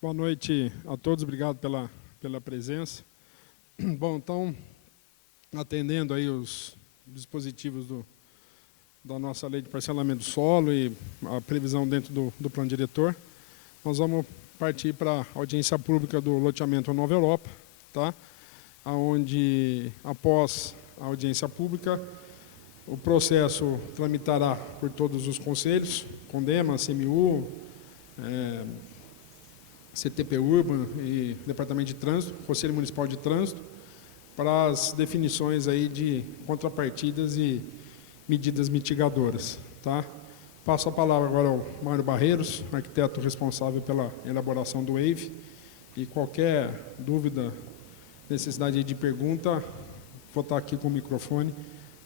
Boa noite a todos, obrigado pela presença. Bom, então, atendendo aí os dispositivos da nossa lei de parcelamento do solo e a previsão dentro do plano diretor, nós vamos partir para a audiência pública do loteamento Nova Europa, tá? Onde, após a audiência pública, o processo tramitará por todos os conselhos, CONDEMA, CMU, CTP Urban e Departamento de Trânsito, Conselho Municipal de Trânsito, para as definições aí de contrapartidas e medidas mitigadoras. Tá? Passo a palavra agora ao Mário Barreiros, arquiteto responsável pela elaboração do EIV, e qualquer dúvida, necessidade de pergunta, vou estar aqui com o microfone,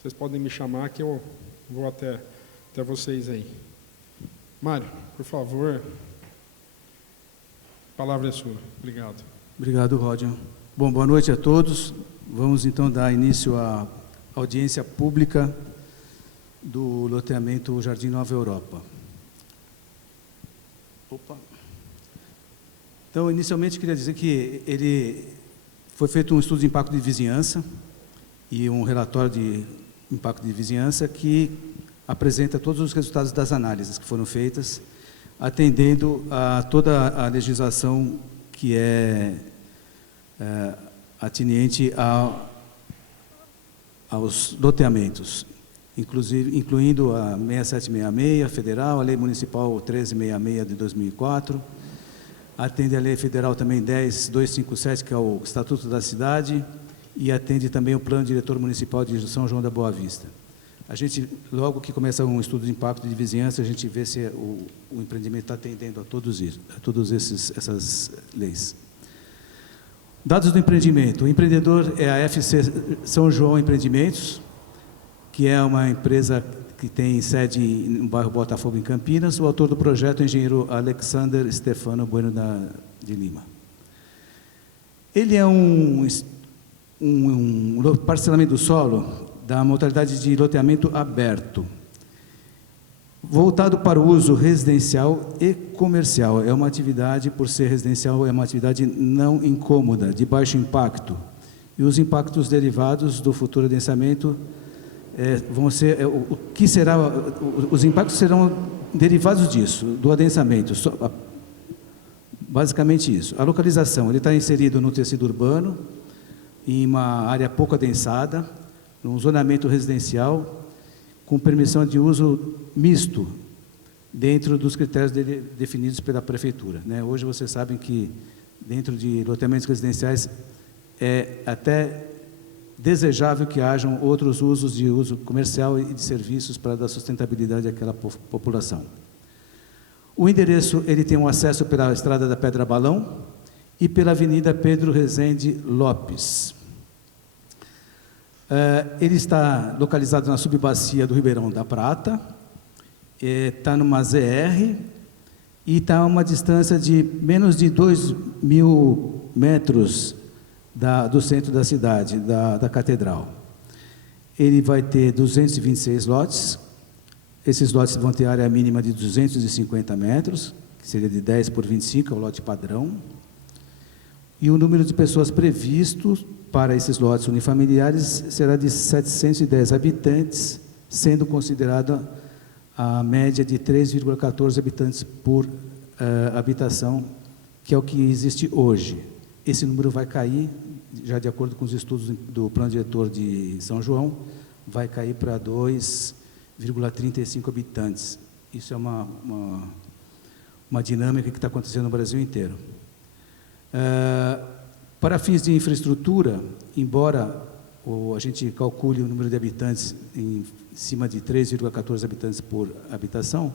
vocês podem me chamar que eu vou até vocês aí. Mário, por favor, a palavra é sua. Obrigado. Obrigado, Roger. Bom, boa noite a todos. Vamos então dar início à audiência pública do loteamento Jardim Nova Europa. Então, inicialmente, queria dizer que foi feito um estudo de impacto de vizinhança e um relatório de impacto de vizinhança que apresenta todos os resultados das análises que foram feitas, atendendo a toda a legislação que é ateniente aos loteamentos, incluindo a 6766 federal, a Lei Municipal 1366 de 2004, atende a Lei Federal também 10257, que é o Estatuto da Cidade, e atende também o Plano Diretor Municipal de São João da Boa Vista. A gente, logo que começa um estudo de impacto de vizinhança, a gente vê se o empreendimento está atendendo a todas essas leis. Dados do empreendimento. O empreendedor é a FC São João Empreendimentos, que é uma empresa que tem sede no bairro Botafogo, em Campinas. O autor do projeto é o engenheiro Alexander Stefano Bueno de Lima. Ele é um parcelamento do solo da modalidade de loteamento aberto, voltado para o uso residencial e comercial. É uma atividade, por ser residencial, é uma atividade não incômoda, de baixo impacto. E os impactos derivados do futuro adensamento vão ser, os impactos serão derivados disso, do adensamento. Basicamente isso. A localização, ele está inserido no tecido urbano, em uma área pouco adensada, num zonamento residencial, com permissão de uso misto, dentro dos critérios definidos pela Prefeitura. Hoje vocês sabem que, dentro de loteamentos residenciais, é até desejável que hajam outros usos de uso comercial e de serviços para dar sustentabilidade àquela população. O endereço, ele tem um acesso pela Estrada da Pedra Balão e pela Avenida Pedro Rezende Lopes. Ele está localizado na subbacia do Ribeirão da Prata, está numa ZR e está a uma distância de menos de 2.000 metros do centro da cidade, da Catedral. Ele vai ter 226 lotes. Esses lotes vão ter área mínima de 250 metros, que seria de 10 por 25, é o lote padrão. E o número de pessoas previsto para esses lotes unifamiliares será de 710 habitantes, sendo considerada a média de 3,14 habitantes por habitação, que é o que existe hoje. Esse número vai cair, já de acordo com os estudos do Plano Diretor de São João, vai cair para 2,35 habitantes. Isso é uma dinâmica que está acontecendo no Brasil inteiro. Para fins de infraestrutura, embora a gente calcule o número de habitantes em cima de 3,14 habitantes por habitação,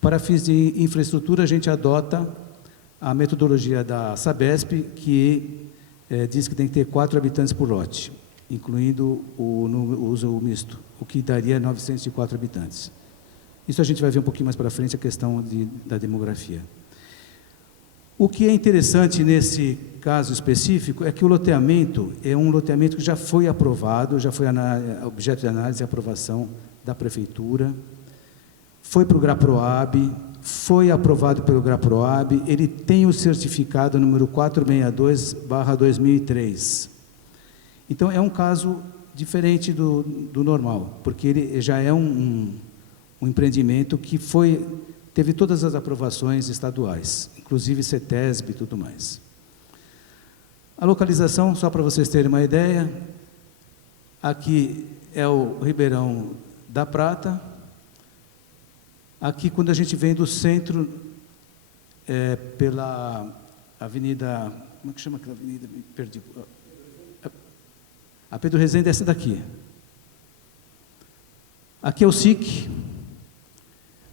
para fins de infraestrutura a gente adota a metodologia da Sabesp, que diz que tem que ter 4 habitantes por lote, incluindo o uso misto, o que daria 904 habitantes. Isso a gente vai ver um pouquinho mais para frente, a questão da demografia. O que é interessante nesse caso específico é que o loteamento é um loteamento que já foi aprovado, já foi objeto de análise e aprovação da Prefeitura, foi para o GRAPROAB, foi aprovado pelo GRAPROAB, ele tem o certificado número 462/2003. Então, é um caso diferente do normal, porque ele já é um empreendimento que teve todas as aprovações estaduais, inclusive CETESB e tudo mais. A localização, só para vocês terem uma ideia, aqui é o Ribeirão da Prata. Aqui, quando a gente vem do centro, pela avenida, como é que chama aquela avenida? Me perdi. A Pedro Rezende é essa daqui. Aqui é o SIC.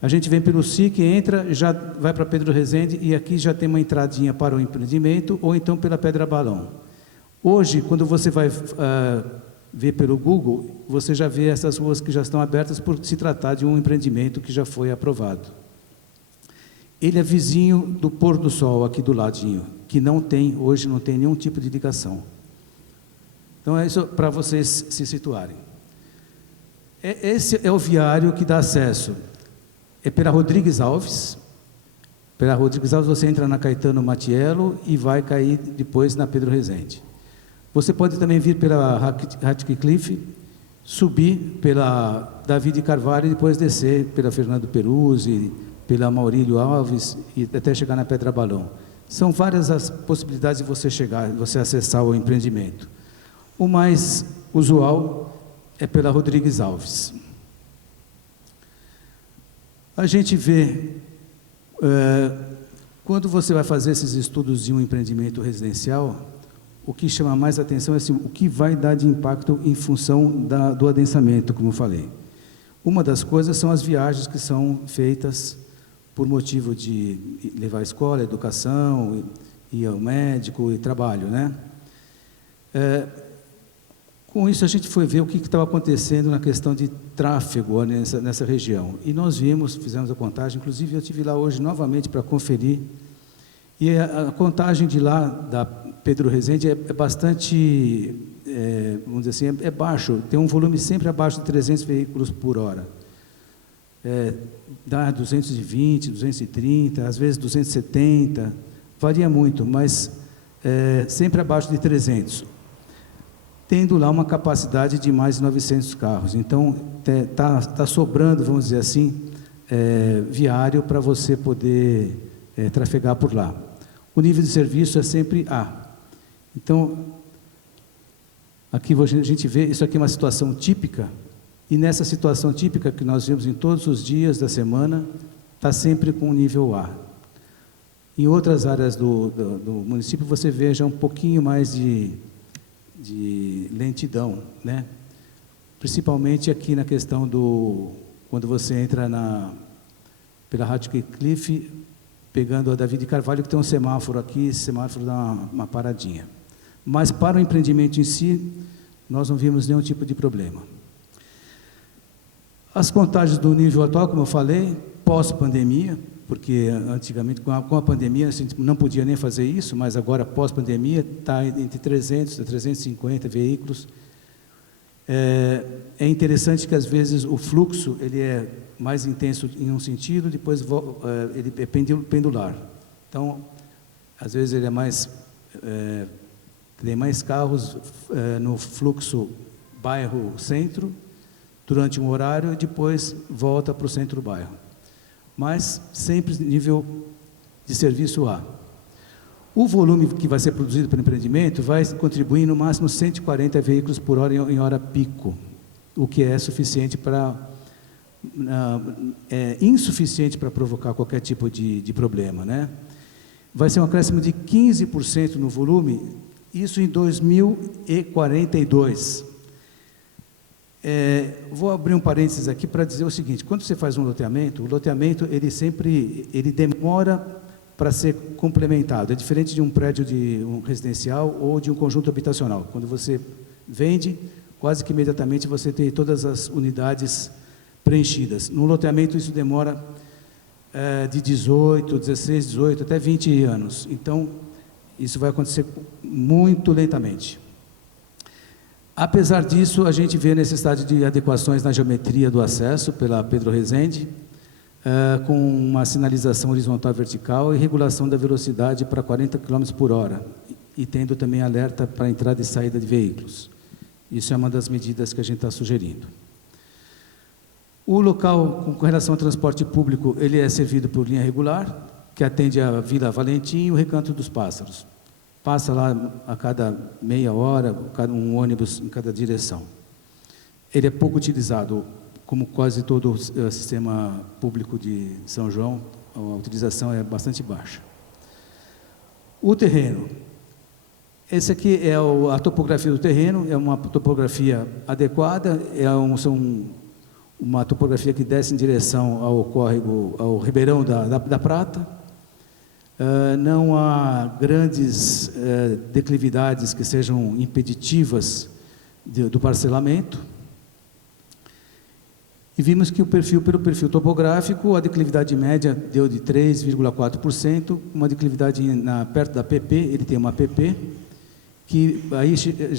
A gente vem pelo SIC, entra, já vai para Pedro Rezende, e aqui já tem uma entradinha para o empreendimento, ou então pela Pedra Balão. Hoje, quando você vai ver pelo Google, você já vê essas ruas que já estão abertas por se tratar de um empreendimento que já foi aprovado. Ele é vizinho do Pôr do Sol, aqui do ladinho, que hoje não tem nenhum tipo de ligação. Então, é isso para vocês se situarem. Esse é o viário que dá acesso. É pela Rodrigues Alves. Pela Rodrigues Alves você entra na Caetano Matiello e vai cair depois na Pedro Rezende. Você pode também vir pela Ratcliffe, subir pela Davi de Carvalho e depois descer pela Fernando Peruzzi, pela Maurílio Alves e até chegar na Pedra Balão. São várias as possibilidades de você acessar o empreendimento. O mais usual é pela Rodrigues Alves. A gente vê, quando você vai fazer esses estudos de um empreendimento residencial, o que chama mais atenção é assim, o que vai dar de impacto em função do adensamento, como eu falei. Uma das coisas são as viagens que são feitas por motivo de levar a escola, educação, ir ao médico e trabalho, né? Com isso, a gente foi ver o que estava acontecendo na questão de tráfego nessa região. E nós fizemos a contagem, inclusive eu estive lá hoje novamente para conferir, e a contagem de lá, da Pedro Rezende, é bastante, vamos dizer assim, é baixo, tem um volume sempre abaixo de 300 veículos por hora. Dá 220, 230, às vezes 270, varia muito, mas sempre abaixo de 300. Tendo lá uma capacidade de mais de 900 carros. Então, está sobrando, vamos dizer assim, viário para você poder trafegar por lá. O nível de serviço é sempre A. Então, aqui a gente vê, isso aqui é uma situação típica, e nessa situação típica que nós vemos em todos os dias da semana, está sempre com o nível A. Em outras áreas do município, você vê já um pouquinho mais de lentidão, né? Principalmente aqui na questão quando você entra pela Ratcliffe, pegando a Davi de Carvalho, que tem um semáforo aqui, esse semáforo dá uma paradinha. Mas para o empreendimento em si, nós não vimos nenhum tipo de problema. As contagens do nível atual, como eu falei, pós-pandemia, porque antigamente, com a pandemia, a gente não podia nem fazer isso, mas agora, pós-pandemia, está entre 300 a 350 veículos. É interessante que, às vezes, o fluxo ele é mais intenso em um sentido, depois ele é pendular. Então, às vezes, ele tem mais carros no fluxo bairro-centro, durante um horário, e depois volta para o centro-bairro. Mas sempre nível de serviço A. O volume que vai ser produzido pelo empreendimento vai contribuir no máximo 140 veículos por hora em hora pico, o que é suficiente insuficiente para provocar qualquer tipo de problema, né? Vai ser um acréscimo de 15% no volume, isso em 2042. Vou abrir um parênteses aqui para dizer o seguinte: quando você faz um loteamento, o loteamento ele demora para ser complementado. É diferente de um prédio de um residencial ou de um conjunto habitacional. Quando você vende, quase que imediatamente você tem todas as unidades preenchidas. No loteamento isso demora de 18, 16, 18, até 20 anos. Então, isso vai acontecer muito lentamente. Apesar disso, a gente vê a necessidade de adequações na geometria do acesso pela Pedro Rezende. com uma sinalização horizontal e vertical e regulação da velocidade para 40 km por hora, e tendo também alerta para entrada e saída de veículos. Isso é uma das medidas que a gente está sugerindo. O local, com relação ao transporte público, ele é servido por linha regular, que atende a Vila Valentim e o Recanto dos Pássaros. Passa lá a cada meia hora, um ônibus em cada direção. Ele é pouco utilizado, como quase todo o sistema público de São João, a utilização é bastante baixa. O terreno. Esse aqui é a topografia do terreno, é uma topografia adequada, uma topografia que desce em direção ao córrego, ao Ribeirão da Prata. Não há grandes declividades que sejam impeditivas do parcelamento. E vimos que pelo perfil topográfico, a declividade média deu de 3,4%, uma declividade perto da PP, ele tem uma PP, que aí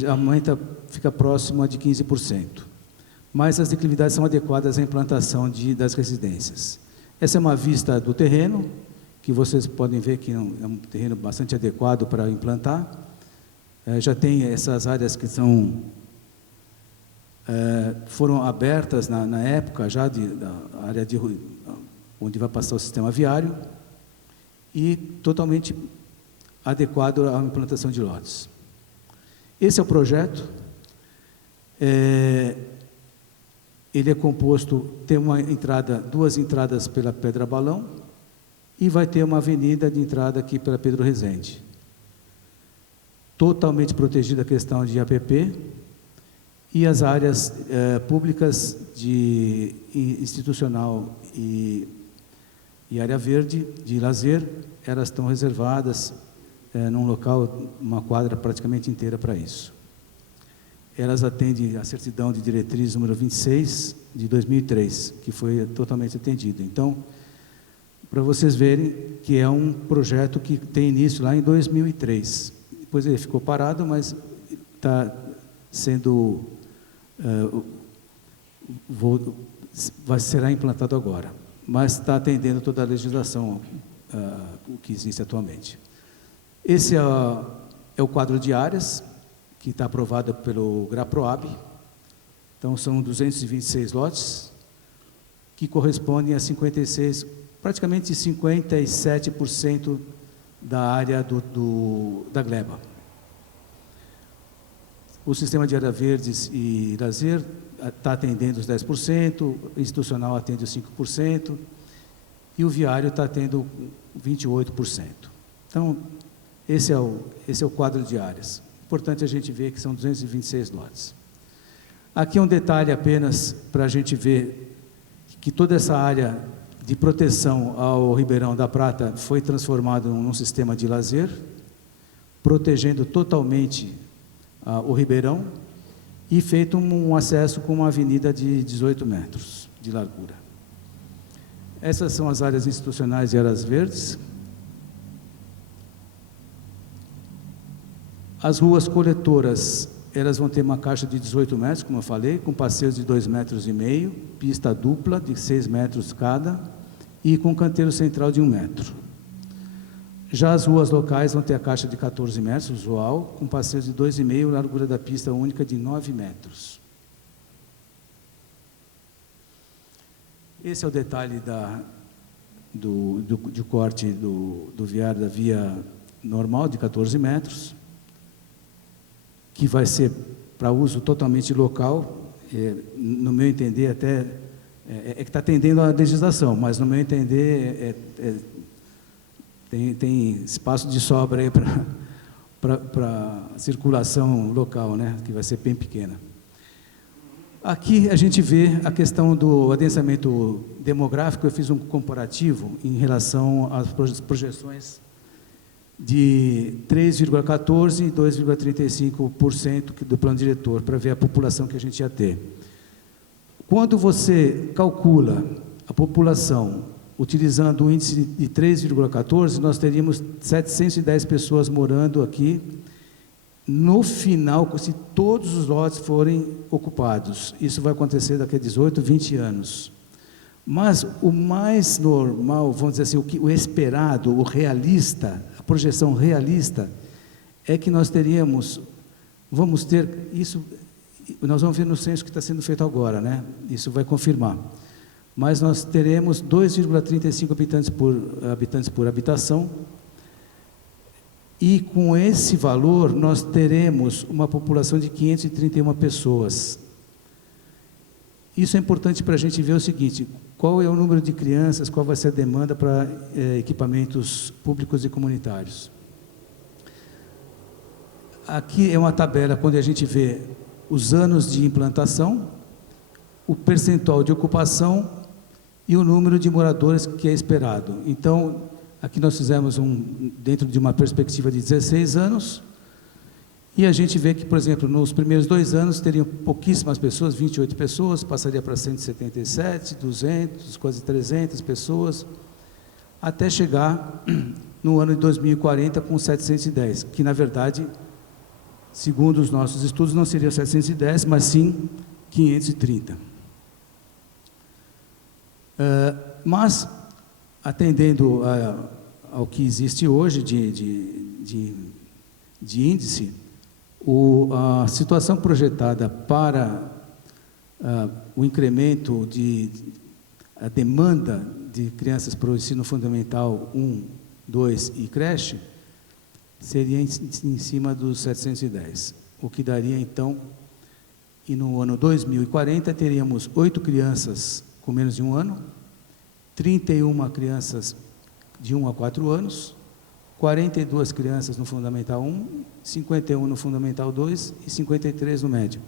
aumenta, fica próxima de 15%. Mas as declividades são adequadas à implantação das residências. Essa é uma vista do terreno, que vocês podem ver que é um terreno bastante adequado para implantar. Já tem essas áreas que foram abertas na época já da área onde vai passar o sistema viário, e totalmente adequado à implantação de lotes. Esse é o projeto. Ele é composto, tem duas entradas pela Pedra Balão, e vai ter uma avenida de entrada aqui pela Pedro Rezende. Totalmente protegida a questão de APP, e as áreas públicas de institucional e área verde de lazer, elas estão reservadas num local, uma quadra praticamente inteira para isso. Elas atendem a certidão de diretriz número 26 de 2003, que foi totalmente atendido. Então, para vocês verem que é um projeto que tem início lá em 2003. Depois ele ficou parado, mas será implantado agora. Mas está atendendo toda a legislação o que existe atualmente. Esse é o quadro de áreas, que está aprovado pelo GRAPROAB. Então, são 226 lotes, que correspondem a praticamente 57% da área da gleba. O sistema de área verdes e lazer está atendendo os 10%, o institucional atende os 5%, e o viário está atendendo 28%. Então, esse é o quadro de áreas. Importante a gente ver que são 226 lotes. Aqui é um detalhe apenas para a gente ver que toda essa área de proteção ao Ribeirão da Prata foi transformado num sistema de lazer, protegendo totalmente o Ribeirão, e feito um acesso com uma avenida de 18 metros de largura. Essas são as áreas institucionais e áreas verdes. As ruas coletoras, elas vão ter uma caixa de 18 metros, como eu falei, com passeios de 2,5 metros, pista dupla de 6 metros cada, e com canteiro central de 1 metro. Já as ruas locais vão ter a caixa de 14 metros, usual, com passeios de 2,5, largura da pista única de 9 metros. Esse é o detalhe do corte do viário da via normal, de 14 metros, que vai ser para uso totalmente local. No meu entender, até que está atendendo a legislação, mas no meu entender tem espaço de sobra aí para circulação local, né, que vai ser bem pequena. Aqui a gente vê a questão do adensamento demográfico. Eu fiz um comparativo em relação às projeções de 3,14% e 2,35% do plano diretor, para ver a população que a gente ia ter. Quando você calcula a população utilizando o índice de 3,14%, nós teríamos 710 pessoas morando aqui. No final, se todos os lotes forem ocupados, isso vai acontecer daqui a 18, 20 anos. Mas o mais normal, vamos dizer assim, o esperado, o realista, a projeção realista, é que nós vamos ter isso, nós vamos ver no censo que está sendo feito agora, né? Isso vai confirmar. Mas nós teremos 2,35 habitantes por habitação, e com esse valor nós teremos uma população de 531 pessoas. Isso é importante para a gente ver o seguinte: qual é o número de crianças, qual vai ser a demanda para equipamentos públicos e comunitários. Aqui é uma tabela onde a gente vê os anos de implantação, o percentual de ocupação e o número de moradores que é esperado. Então, aqui nós fizemos dentro de uma perspectiva de 16 anos, e a gente vê que, por exemplo, nos primeiros 2 anos teriam pouquíssimas pessoas, 28 pessoas, passaria para 177, 200, quase 300 pessoas, até chegar no ano de 2040 com 710, que na verdade, segundo os nossos estudos, não seria 710, mas sim 530. Mas, atendendo ao que existe hoje de índice, a situação projetada para o incremento a demanda de crianças para o ensino fundamental 1, 2 e creche, seria em cima dos 710, o que daria então, e no ano 2040 teríamos 8 crianças com menos de 1 ano, 31 crianças de 1 a 4 anos, 42 crianças no Fundamental 1, 51 no Fundamental 2 e 53 no médio.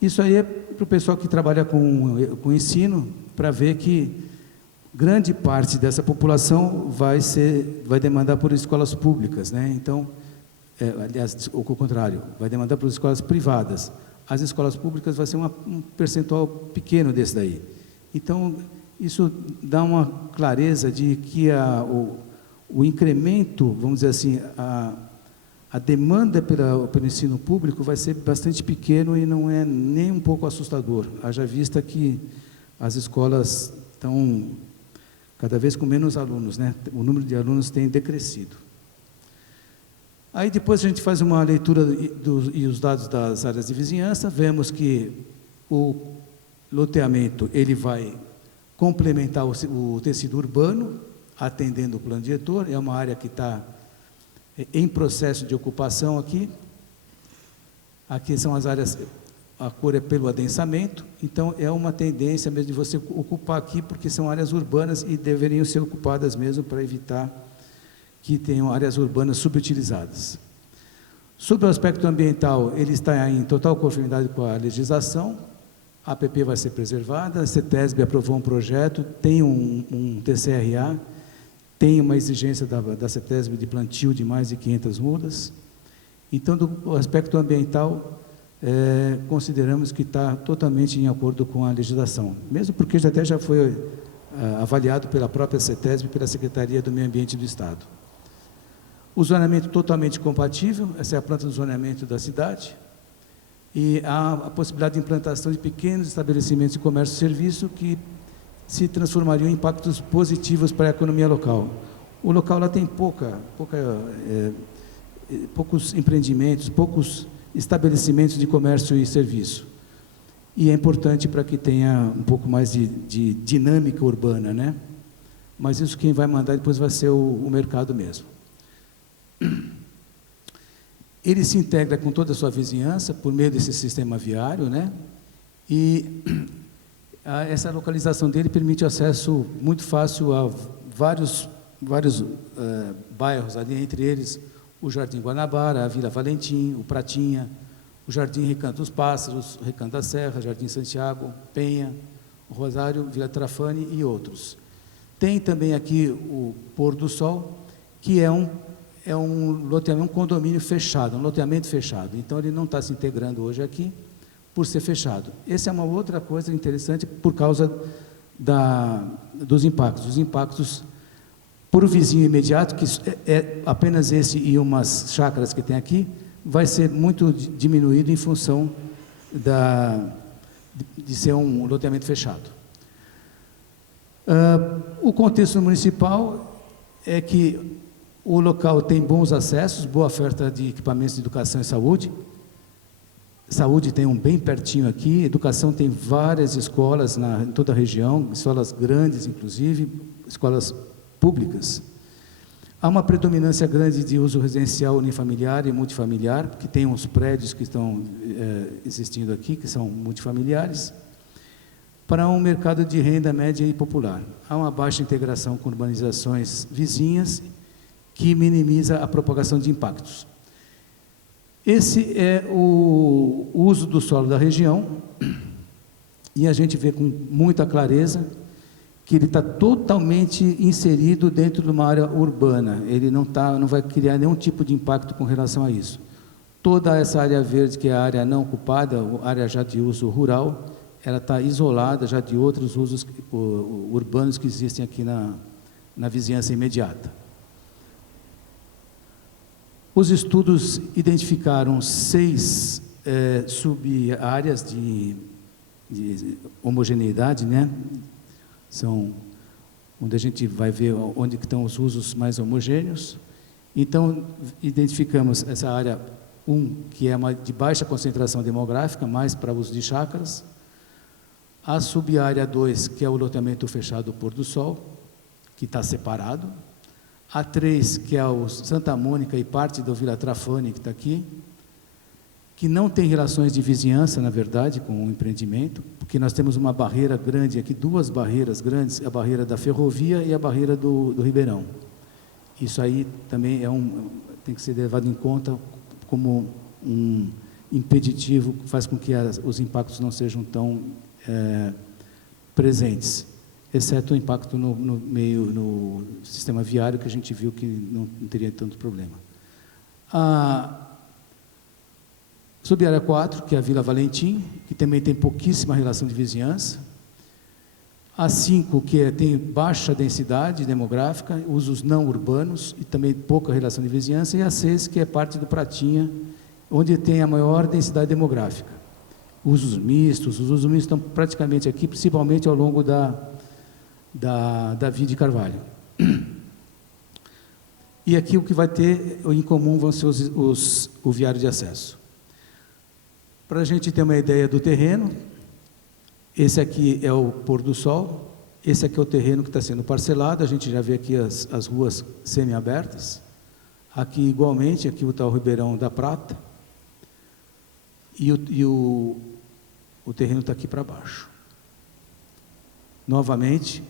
Isso aí é para o pessoal que trabalha com ensino, para ver que grande parte dessa população vai demandar por escolas públicas, né? Então, aliás, ou ao contrário, vai demandar por escolas privadas. As escolas públicas vai ser um percentual pequeno desse daí. Então, isso dá uma clareza de que o incremento, vamos dizer assim, a demanda pelo ensino público vai ser bastante pequeno e não é nem um pouco assustador, haja vista que as escolas estão cada vez com menos alunos, né? O número de alunos tem decrescido. Aí depois a gente faz uma leitura e os dados das áreas de vizinhança, vemos que o loteamento ele vai complementar o tecido urbano, atendendo o plano diretor, é uma área que está em processo de ocupação aqui. Aqui são as áreas, a cor é pelo adensamento, então é uma tendência mesmo de você ocupar aqui, porque são áreas urbanas e deveriam ser ocupadas mesmo para evitar que tenham áreas urbanas subutilizadas. Sobre o aspecto ambiental, ele está em total conformidade com a legislação, a APP vai ser preservada, a CETESB aprovou um projeto, tem um TCRA, tem uma exigência da CETESB de plantio de mais de 500 mudas. Então, do aspecto ambiental, consideramos que está totalmente em acordo com a legislação, mesmo porque já foi avaliado pela própria CETESB e pela Secretaria do Meio Ambiente do Estado. O zoneamento totalmente compatível, essa é a planta do zoneamento da cidade, e há a possibilidade de implantação de pequenos estabelecimentos de comércio e serviço que se transformariam em impactos positivos para a economia local. O local lá tem poucos empreendimentos, poucos estabelecimentos de comércio e serviço. E é importante para que tenha um pouco mais de dinâmica urbana, né? Mas isso quem vai mandar depois vai ser o mercado mesmo. Ele se integra com toda a sua vizinhança por meio desse sistema viário, né? E essa localização dele permite acesso muito fácil a vários bairros ali, entre eles o Jardim Guanabara, a Vila Valentim, o Pratinha, o Jardim Recanto dos Pássaros, o Recanto da Serra, Jardim Santiago, Penha, o Rosário, Vila Trafani e outros. Tem também aqui o Pôr do Sol, que é um loteamento, um condomínio fechado, um loteamento fechado. Então, ele não está se integrando hoje aqui, por ser fechado. Essa é uma outra coisa interessante por causa dos impactos. Os impactos por o vizinho imediato, que é apenas esse e umas chácaras que tem aqui, vai ser muito diminuído em função de ser um loteamento fechado. O contexto municipal é que o local tem bons acessos, boa oferta de equipamentos de educação e saúde. Saúde tem um bem pertinho aqui, educação tem várias escolas em toda a região, escolas grandes, inclusive, escolas públicas. Há uma predominância grande de uso residencial unifamiliar e multifamiliar, porque tem uns prédios que estão existindo aqui, que são multifamiliares, para um mercado de renda média e popular. Há uma baixa integração com urbanizações vizinhas, que minimiza a propagação de impactos. Esse é o uso do solo da região, e a gente vê com muita clareza que ele está totalmente inserido dentro de uma área urbana, ele não vai criar nenhum tipo de impacto com relação a isso. Toda essa área verde, que é a área não ocupada, a área já de uso rural, ela está isolada já de outros usos urbanos que existem aqui na vizinhança imediata. Os estudos identificaram 6 sub-áreas de homogeneidade, né? São onde a gente vai ver onde estão os usos mais homogêneos. Então, identificamos essa área 1, que é uma de baixa concentração demográfica, mais para uso de chácaras. A sub-área 2, que é o loteamento fechado do pôr do sol, que está separado. A 3, que é o Santa Mônica e parte do Vila Trafani, que está aqui, que não tem relações de vizinhança, na verdade, com o empreendimento, porque nós temos uma barreira grande aqui, 2 barreiras grandes, a barreira da ferrovia e a barreira do Ribeirão. Isso aí também tem que ser levado em conta como um impeditivo, que faz com que os impactos não sejam tão presentes, exceto o impacto no sistema viário, que a gente viu que não teria tanto problema. Sob a área 4, que é a Vila Valentim, que também tem pouquíssima relação de vizinhança. A 5, que tem baixa densidade demográfica, usos não urbanos e também pouca relação de vizinhança. E a 6, que é parte do Pratinha, onde tem a maior densidade demográfica. Usos mistos estão praticamente aqui, principalmente ao longo da Via de Carvalho. E aqui o que vai ter em comum vão ser o viário de acesso. Para a gente ter uma ideia do terreno, esse aqui é o pôr do sol, esse aqui é o terreno que está sendo parcelado, a gente já vê aqui as ruas semi-abertas, aqui igualmente, aqui está o Ribeirão da Prata, e o terreno está aqui para baixo. Novamente,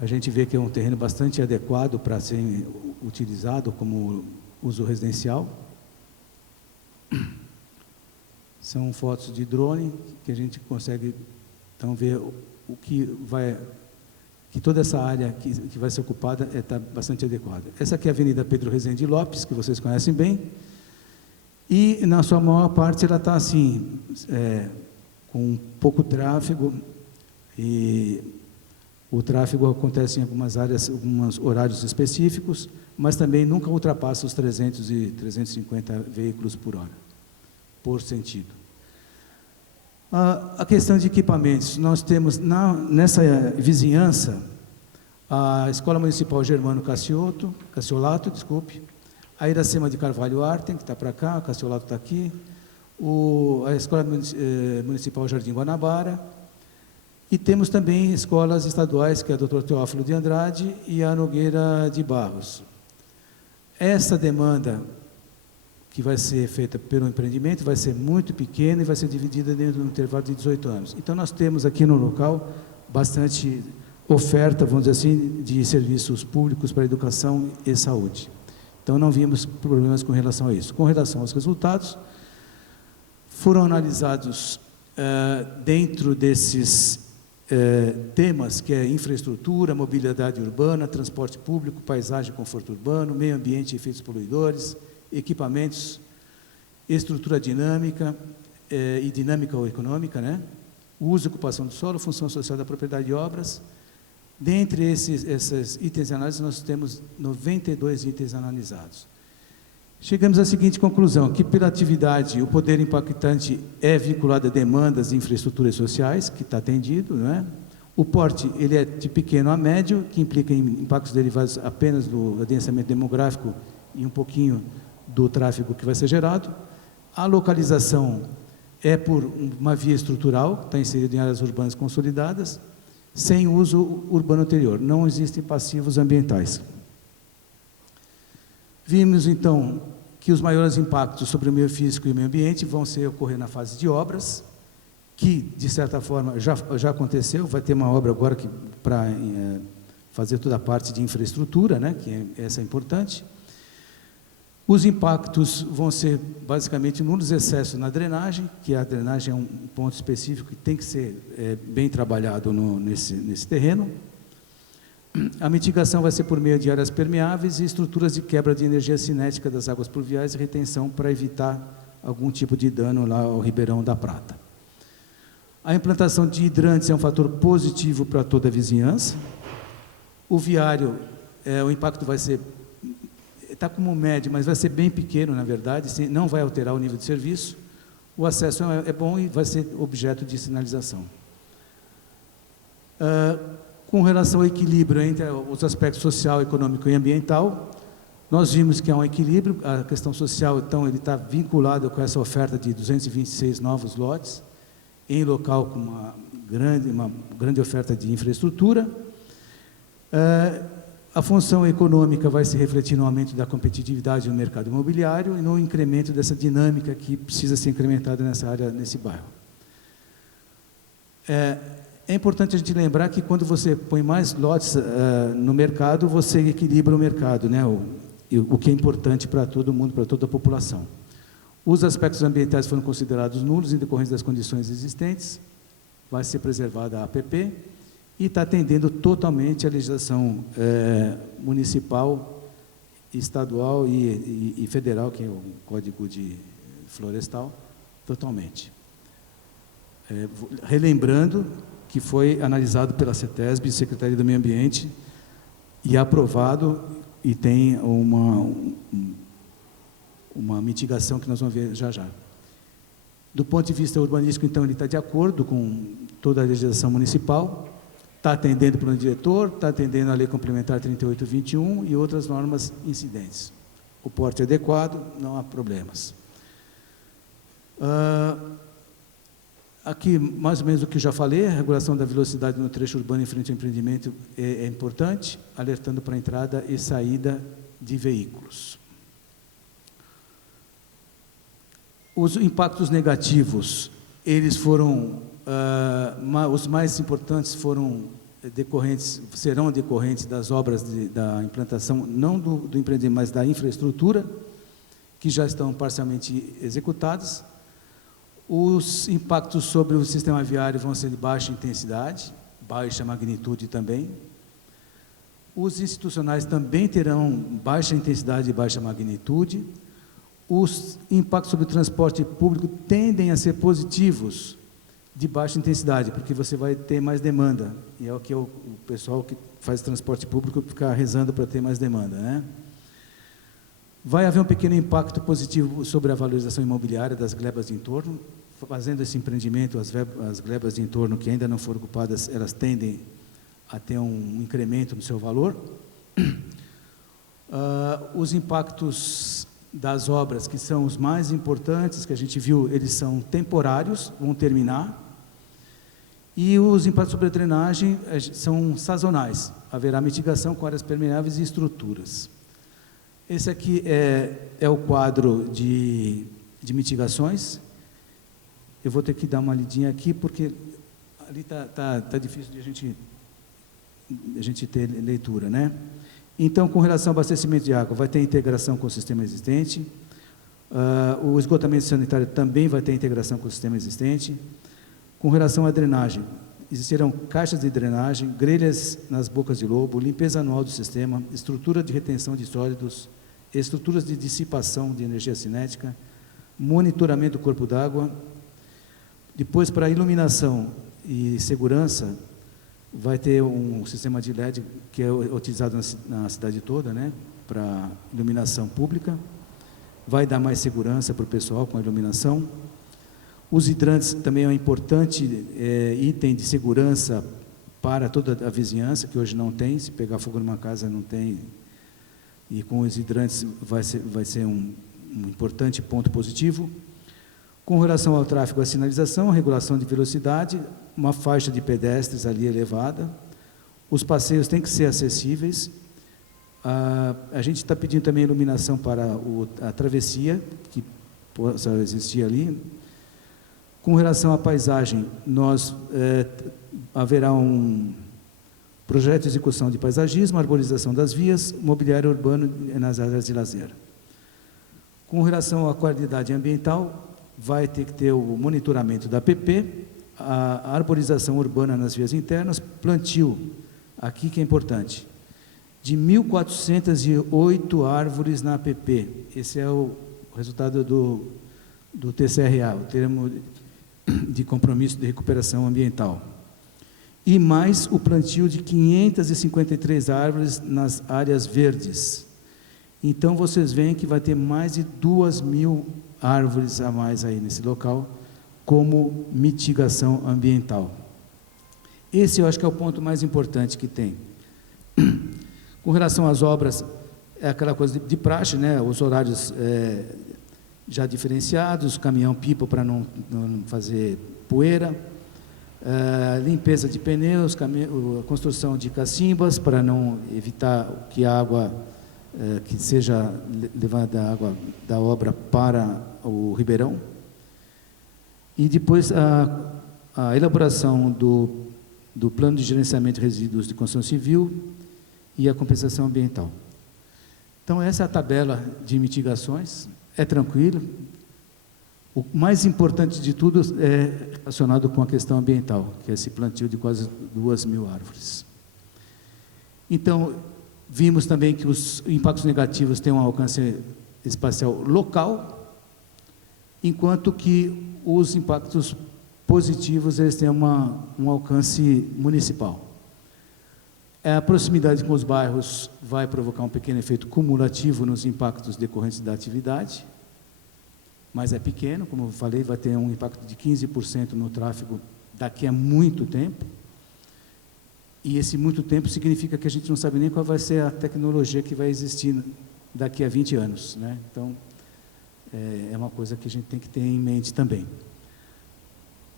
a gente vê que é um terreno bastante adequado para ser utilizado como uso residencial. São fotos de drone que a gente consegue então ver que toda essa área que vai ser ocupada está bastante adequada. Essa aqui é a Avenida Pedro Rezende Lopes, que vocês conhecem bem, e na sua maior parte ela está assim, com pouco tráfego, e o tráfego acontece em algumas áreas, alguns horários específicos, mas também nunca ultrapassa os 300 e 350 veículos por hora, por sentido. A questão de equipamentos, nós temos nessa vizinhança a Escola Municipal Germano Cassiolato, a Iracema de Carvalho Artem, que está para cá, a Cassiolato está aqui, a Escola Municipal Jardim Guanabara, e temos também escolas estaduais, que é a Dr. Teófilo de Andrade e a Nogueira de Barros. Essa demanda que vai ser feita pelo empreendimento vai ser muito pequena e vai ser dividida dentro de um intervalo de 18 anos. Então, nós temos aqui no local bastante oferta, vamos dizer assim, de serviços públicos para educação e saúde. Então, não vimos problemas com relação a isso. Com relação aos resultados, foram analisados dentro desses temas, que é infraestrutura, mobilidade urbana, transporte público, paisagem e conforto urbano, meio ambiente e efeitos poluidores, equipamentos, estrutura dinâmica e dinâmica ou econômica, né? Uso e ocupação do solo, função social da propriedade de obras. Dentre esses itens analisados, nós temos 92 itens analisados. Chegamos à seguinte conclusão, que pela atividade, o poder impactante é vinculado a demandas de infraestruturas sociais, que está atendido, não é? O porte ele é de pequeno a médio, que implica em impactos derivados apenas do adensamento demográfico e um pouquinho do tráfego que vai ser gerado. A localização é por uma via estrutural, está inserida em áreas urbanas consolidadas, sem uso urbano anterior. Não existem passivos ambientais. Vimos, então, que os maiores impactos sobre o meio físico e o meio ambiente vão ocorrer na fase de obras, que, de certa forma, já aconteceu. Vai ter uma obra agora para fazer toda a parte de infraestrutura, né, essa é importante. Os impactos vão ser, basicamente, nulos excessos na drenagem, que a drenagem é um ponto específico que tem que ser bem trabalhado nesse terreno. A mitigação vai ser por meio de áreas permeáveis e estruturas de quebra de energia cinética das águas pluviais e retenção para evitar algum tipo de dano lá ao Ribeirão da Prata. A implantação de hidrantes é um fator positivo para toda a vizinhança. O viário, o impacto vai ser, está como médio, mas vai ser bem pequeno, na verdade, não vai alterar o nível de serviço. O acesso é bom e vai ser objeto de sinalização. Com relação ao equilíbrio entre os aspectos social, econômico e ambiental, nós vimos que há um equilíbrio. A questão social, então, ele está vinculado com essa oferta de 226 novos lotes, em local com uma grande oferta de infraestrutura. A função econômica vai se refletir no aumento da competitividade no mercado imobiliário e no incremento dessa dinâmica que precisa ser incrementada nessa área, nesse bairro. É importante a gente lembrar que quando você põe mais lotes no mercado, você equilibra o mercado, né? O que é importante para todo mundo, para toda a população. Os aspectos ambientais foram considerados nulos em decorrência das condições existentes, vai ser preservada a APP e está atendendo totalmente a legislação municipal, estadual e federal, que é o Código de Florestal, totalmente. Relembrando que foi analisado pela CETESB, Secretaria do Meio Ambiente, e aprovado, e tem uma mitigação que nós vamos ver já já. Do ponto de vista urbanístico, então, ele está de acordo com toda a legislação municipal, está atendendo o plano diretor, está atendendo a Lei Complementar 3821 e outras normas incidentes. O porte é adequado, não há problemas. Aqui, mais ou menos o que eu já falei, a regulação da velocidade no trecho urbano em frente ao empreendimento é importante, alertando para a entrada e saída de veículos. Os impactos negativos, eles foram, os mais importantes serão decorrentes das obras da implantação, não do empreendimento, mas da infraestrutura, que já estão parcialmente executadas. Os impactos sobre o sistema viário vão ser de baixa intensidade, baixa magnitude também. Os institucionais também terão baixa intensidade e baixa magnitude. Os impactos sobre o transporte público tendem a ser positivos, de baixa intensidade, porque você vai ter mais demanda, e é o que o pessoal que faz transporte público fica rezando para ter mais demanda, né? Vai haver um pequeno impacto positivo sobre a valorização imobiliária das glebas de entorno. Fazendo esse empreendimento, as glebas de entorno que ainda não foram ocupadas, elas tendem a ter um incremento no seu valor. Os impactos das obras, que são os mais importantes, que a gente viu, eles são temporários, vão terminar. E os impactos sobre a drenagem são sazonais. Haverá mitigação com áreas permeáveis e estruturas. Esse aqui é o quadro de mitigações. Eu vou ter que dar uma lidinha aqui, porque ali tá difícil de a gente ter leitura, né? Então, com relação ao abastecimento de água, vai ter integração com o sistema existente. O esgotamento sanitário também vai ter integração com o sistema existente. Com relação à drenagem, existirão caixas de drenagem, grelhas nas bocas de lobo, limpeza anual do sistema, estrutura de retenção de sólidos, estruturas de dissipação de energia cinética, monitoramento do corpo d'água. Depois, para iluminação e segurança, vai ter um sistema de LED que é utilizado na cidade toda, né, para iluminação pública. Vai dar mais segurança para o pessoal com a iluminação. Os hidrantes também é um importante item de segurança para toda a vizinhança, que hoje não tem. Se pegar fogo numa casa, não tem. E com os hidrantes vai ser um importante ponto positivo. Com relação ao tráfego, a sinalização, regulação de velocidade, uma faixa de pedestres ali elevada. Os passeios têm que ser acessíveis. A gente está pedindo também iluminação para a travessia, que possa existir ali. Com relação à paisagem, haverá um projeto de execução de paisagismo, arborização das vias, mobiliário urbano nas áreas de lazer. Com relação à qualidade ambiental, vai ter que ter o monitoramento da APP, a arborização urbana nas vias internas, plantio, aqui que é importante, de 1.408 árvores na APP. Esse é o resultado do TCRA, o Termo de Compromisso de Recuperação Ambiental. E mais o plantio de 553 árvores nas áreas verdes. Então, vocês veem que vai ter mais de 2.000 árvores a mais aí nesse local, como mitigação ambiental. Esse eu acho que é o ponto mais importante que tem. Com relação às obras, é aquela coisa de praxe, né? Os horários já diferenciados, caminhão-pipa para não fazer poeira, limpeza de pneus, a construção de cacimbas para não evitar que a água, que seja levada a água da obra para o ribeirão. E depois a elaboração do plano de gerenciamento de resíduos de construção civil e a compensação ambiental. Então, essa é a tabela de mitigações, é tranquilo. O mais importante de tudo é relacionado com a questão ambiental, que é esse plantio de quase 2.000 árvores. Então, vimos também que os impactos negativos têm um alcance espacial local, enquanto que os impactos positivos eles têm um alcance municipal. A proximidade com os bairros vai provocar um pequeno efeito cumulativo nos impactos decorrentes da atividade, mas é pequeno, como eu falei, vai ter um impacto de 15% no tráfego daqui a muito tempo, e esse muito tempo significa que a gente não sabe nem qual vai ser a tecnologia que vai existir daqui a 20 anos, né? Então, é uma coisa que a gente tem que ter em mente também.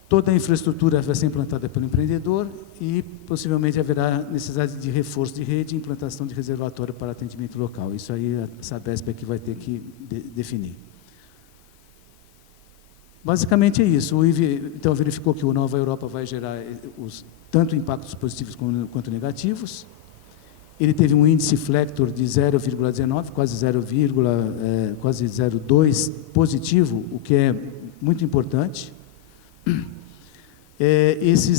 Toda a infraestrutura vai ser implantada pelo empreendedor e possivelmente haverá necessidade de reforço de rede e implantação de reservatório para atendimento local. Isso aí a Sabesp é que vai ter que definir. Basicamente é isso. O IVE, então, verificou que o Nova Europa vai gerar tanto impactos positivos quanto negativos. Ele teve um índice Flector de 0,19, quase 0,2 positivo, o que é muito importante.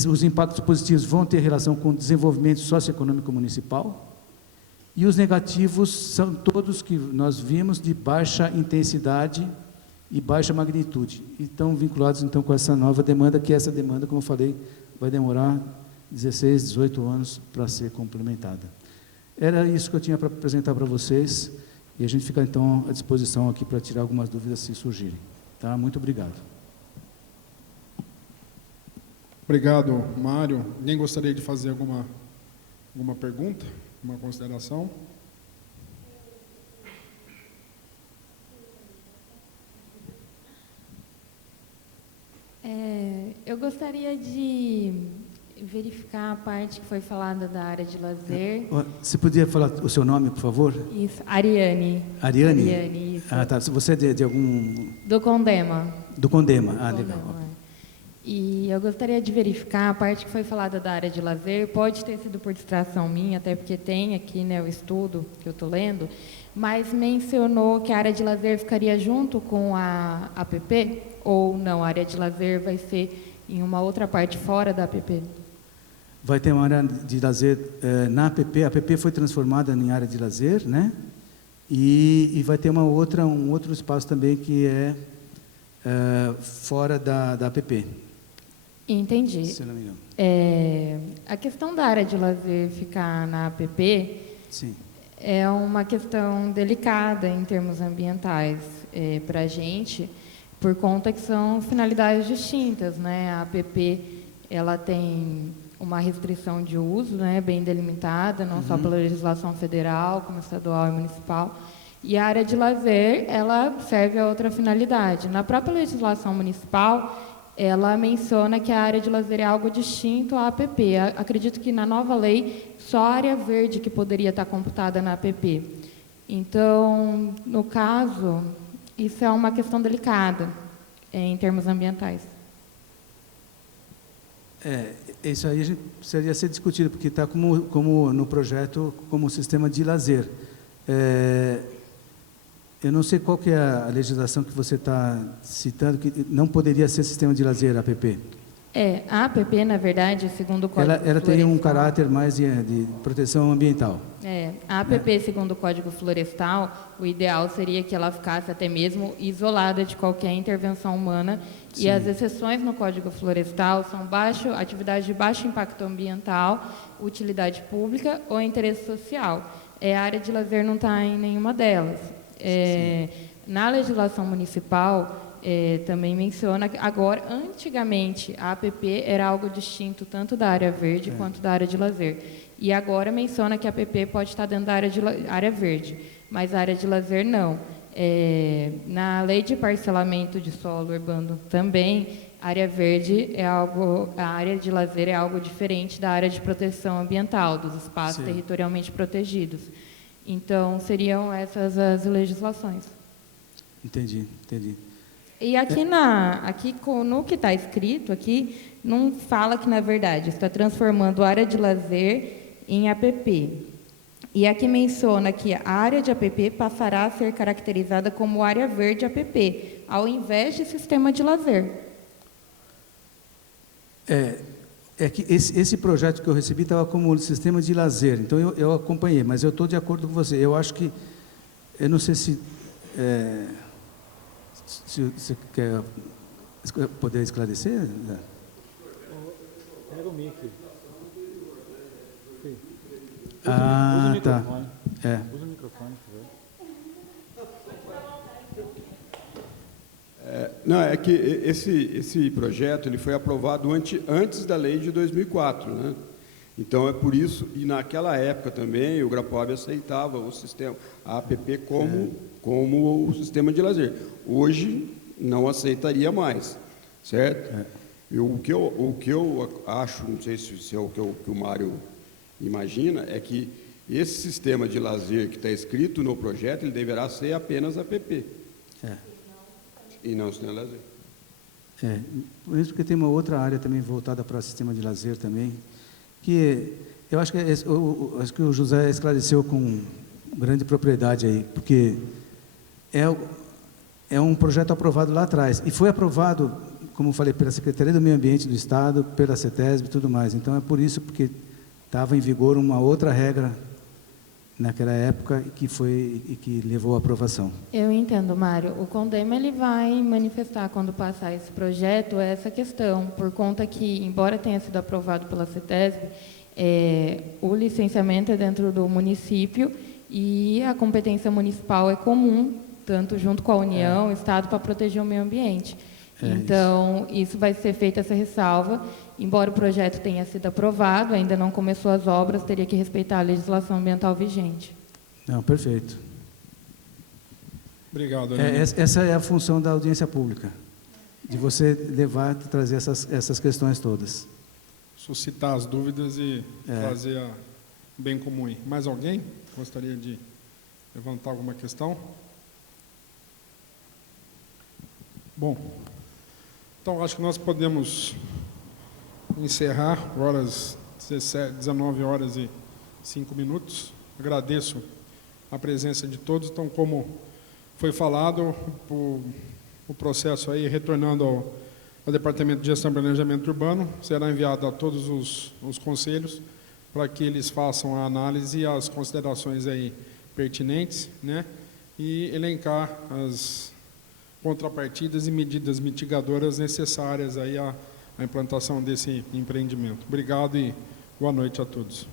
Os impactos positivos vão ter relação com o desenvolvimento socioeconômico municipal, e os negativos são todos que nós vimos de baixa intensidade e baixa magnitude, e estão vinculados então com essa nova demanda, que essa demanda, como eu falei, vai demorar 16, 18 anos para ser complementada. Era isso que eu tinha para apresentar para vocês, e a gente fica então à disposição aqui para tirar algumas dúvidas se surgirem. Tá? Muito obrigado. Obrigado, Mário. Alguém gostaria de fazer alguma pergunta, uma consideração? Eu gostaria de verificar a parte que foi falada da área de lazer. Você podia falar o seu nome, por favor? Isso, Ariane. Ariane? Ariane, isso. Ah, tá. Você é de algum... Do Condema. Do Condema. Ah, Condema, legal. E eu gostaria de verificar a parte que foi falada da área de lazer. Pode ter sido por distração minha, até porque tem aqui, né, o estudo que eu estou lendo, mas mencionou que a área de lazer ficaria junto com a APP, ou não, a área de lazer vai ser em uma outra parte fora da APP? Vai ter uma área de lazer na APP. A APP foi transformada em área de lazer, né? E vai ter um outro espaço também que é fora da APP. Entendi. Se eu não me engano. A questão da área de lazer ficar na APP Sim. é uma questão delicada em termos ambientais para a gente, por conta que são finalidades distintas, né? A APP ela tem uma restrição de uso, né, bem delimitada, não só pela legislação federal, como estadual e municipal. E a área de lazer, ela serve a outra finalidade. Na própria legislação municipal, ela menciona que a área de lazer é algo distinto à APP. Acredito que na nova lei, só a área verde que poderia estar computada na APP. Então, no caso, isso é uma questão delicada em termos ambientais. Isso aí a gente precisaria ser discutido, porque está como no projeto como sistema de lazer. Eu não sei qual que é a legislação que você está citando, que não poderia ser sistema de lazer, APP. A APP, na verdade, segundo o Código Ela tem um caráter mais de proteção ambiental. A APP, segundo o Código Florestal, o ideal seria que ela ficasse até mesmo isolada de qualquer intervenção humana. Sim. E as exceções no Código Florestal são atividade de baixo impacto ambiental, utilidade pública ou interesse social. A área de lazer não está em nenhuma delas. Na legislação municipal, também menciona que agora, antigamente, a APP era algo distinto tanto da área verde quanto da área de lazer. E agora menciona que a APP pode estar dentro da área verde, mas a área de lazer não. Na lei de parcelamento de solo urbano também, a área verde a área de lazer é algo diferente da área de proteção ambiental, dos espaços territorialmente protegidos. Então, seriam essas as legislações. Entendi. E aqui no que está escrito aqui, não fala que, na verdade, está transformando a área de lazer em APP. E aqui menciona que a área de APP passará a ser caracterizada como área verde APP, ao invés de sistema de lazer. Que esse projeto que eu recebi estava como sistema de lazer, então eu acompanhei, mas eu estou de acordo com você. Eu acho que, eu não sei se você quer poder esclarecer? Pega o mic. Ah, usa o tá. microfone. Usa o microfone, por favor. Não, é que esse projeto ele foi aprovado antes da lei de 2004, né? Então é por isso, e naquela época também o Grapob aceitava o sistema, a APP como o sistema de lazer. Hoje não aceitaria mais, certo? O que eu acho, não sei se é o que o Mário imagina, é que esse sistema de lazer que está escrito no projeto, ele deverá ser apenas APP. E não sistema de lazer. Por isso porque tem uma outra área também voltada para o sistema de lazer também, que eu acho que o José esclareceu com grande propriedade aí, porque é um projeto aprovado lá atrás, e foi aprovado, como eu falei, pela Secretaria do Meio Ambiente do Estado, pela CETESB e tudo mais. Então é por isso, porque estava em vigor uma outra regra naquela época que levou à aprovação. Eu entendo, Mário. O CONDEMA ele vai manifestar, quando passar esse projeto, essa questão, por conta que, embora tenha sido aprovado pela CETESB, o licenciamento é dentro do município e a competência municipal é comum, tanto junto com a União, o Estado, para proteger o meio ambiente. Então, isso vai ser feita essa ressalva. Embora o projeto tenha sido aprovado, ainda não começou as obras, teria que respeitar a legislação ambiental vigente. Não, perfeito. Obrigado, essa é a função da audiência pública, de você trazer essas questões todas. Suscitar as dúvidas e trazer a bem comum aí. Mais alguém gostaria de levantar alguma questão? Bom, então acho que nós podemos encerrar, horas 19 horas e 5 minutos. Agradeço a presença de todos. Então, como foi falado, o processo aí, retornando ao Departamento de Gestão e Planejamento Urbano, será enviado a todos os conselhos para que eles façam a análise e as considerações aí pertinentes, né? E elencar as contrapartidas e medidas mitigadoras necessárias aí à implantação desse empreendimento. Obrigado e boa noite a todos.